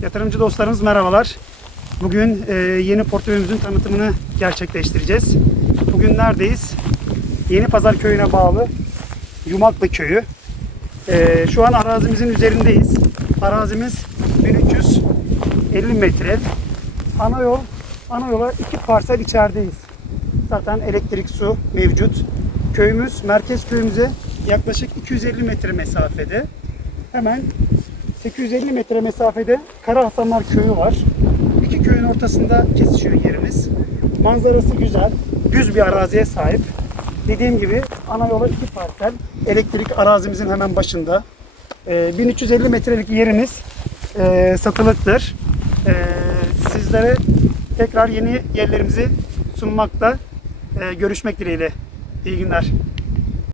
Tarımcı dostlarımız merhabalar. Bugün e, yeni portföyümüzün tanıtımını gerçekleştireceğiz. Bugün neredeyiz? Yeni Pazar Köyü'ne bağlı Yumaklı Köyü. E, şu an arazimizin üzerindeyiz. Arazimiz 1350 metre. Ana yol, ana yola iki parsel içerideyiz. Zaten elektrik, su mevcut. Köyümüz, merkez köyümüze yaklaşık 250 metre mesafede. Hemen 850 metre mesafede Karaahtamlar Köyü var. İki köyün ortasında kesişiyor yerimiz. Manzarası güzel, düz bir araziye sahip. Dediğim gibi ana yola iki parsel. Elektrik arazimizin hemen başında. Ee, 1350 metrelik yerimiz e, satılıktır. Ee, sizlere tekrar yeni yerlerimizi sunmakta e, görüşmek dileğiyle. İyi günler.